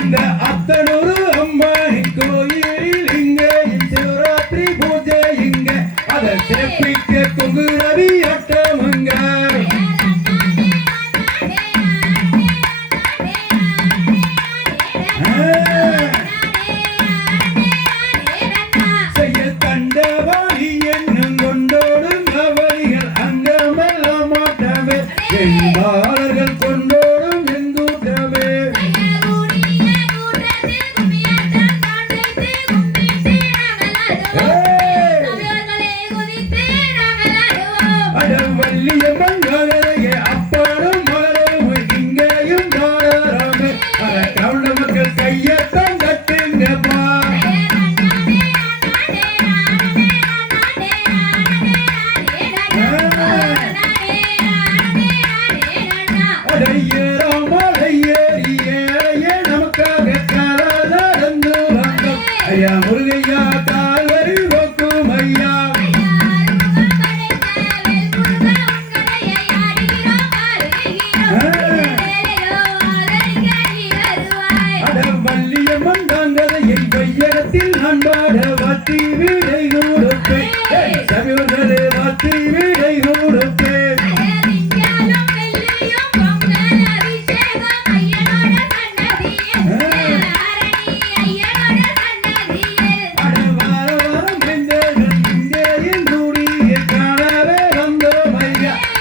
இந்த அத்தனூறு அம்மாய்க்கோ முருகையா முருகையா கால்வரி போக்கும் ஐயா வள்ளியம்மன் தாங்கதையை வையகத்தில் நான் பாட வாத்தி வீடை கொடுப்பேன் வாத்தி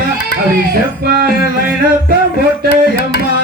அப்படி செப்பார லைனத்தான் போட்டேயம்மா.